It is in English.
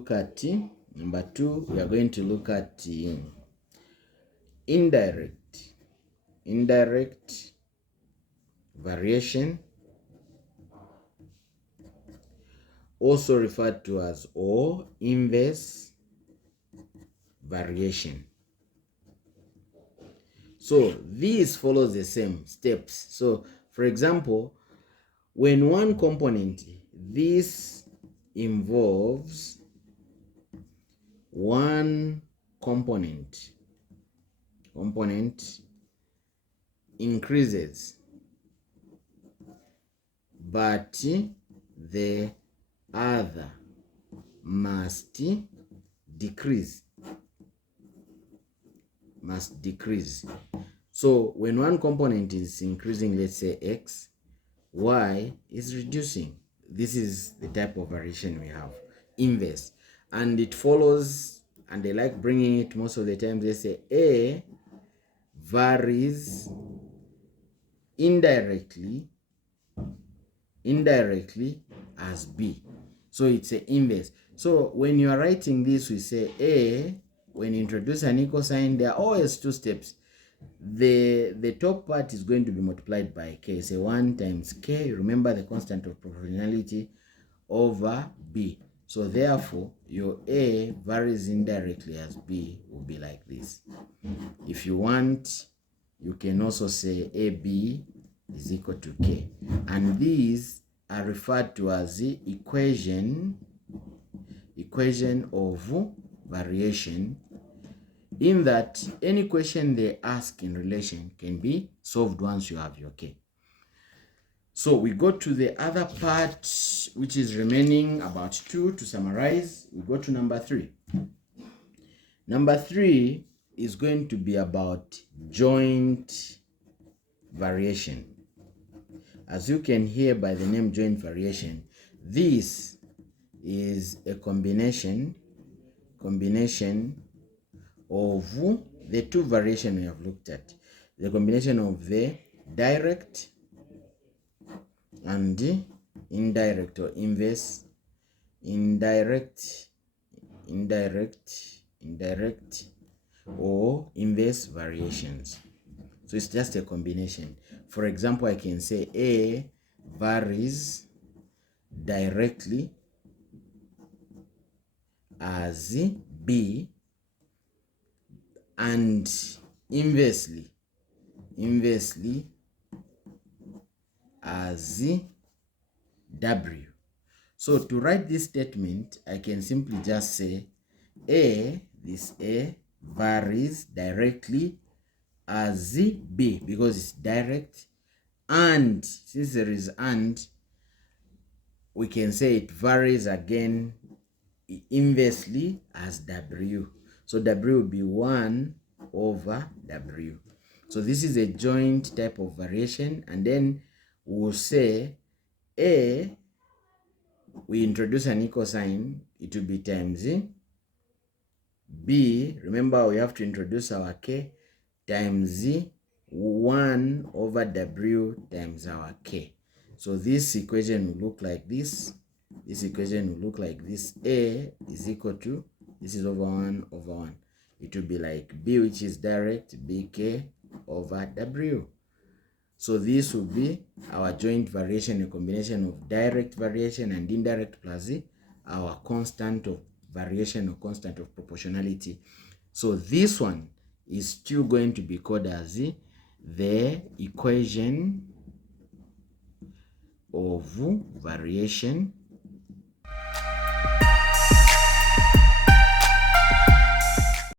look at number 2. We are going to look at indirect variation, also referred to as or inverse variation. So these follows the same steps. So for example, when one component, this involves one component increases, but the other must decrease. So when one component is increasing, let's say x, y is reducing. This is the type of variation we have, inverse. And it follows, and they like bringing it most of the time, they say A varies indirectly as B. So it's an inverse. So when you are writing this, we say A, when you introduce an equal sign, there are always two steps. The top part is going to be multiplied by k. Say 1 times k, remember the constant of proportionality, over b. So therefore your A varies indirectly as B will be like this. If you want, you can also say AB is equal to k, and these are referred to as the equation of variation, in that any question they ask in relation can be solved once you have your k. So we go to the other part, which is remaining about 2 to summarize. We go to number 3. Number 3 is going to be about joint variation. As you can hear by the name joint variation, this is a combination of the two variations we have looked at. The combination of the direct and indirect or inverse, indirect or inverse variations. So it's just a combination. For example, I can say A varies directly as B and inversely as W. So to write this statement, I can simply just say this A varies directly as B, because it's direct, and since there is and, we can say it varies again inversely as W. So W will be 1 over W. So this is a joint type of variation, and then we'll say A, we introduce an equal sign, it will be times B, remember we have to introduce our K, times 1 over W times our K. So this equation will look like this. This equation will look like this. A is equal to, this is over 1 over 1. It will be like B, which is direct, BK over W. So this will be our joint variation, a combination of direct variation and indirect plus our constant of variation or constant of proportionality. So this one is still going to be called as the equation of variation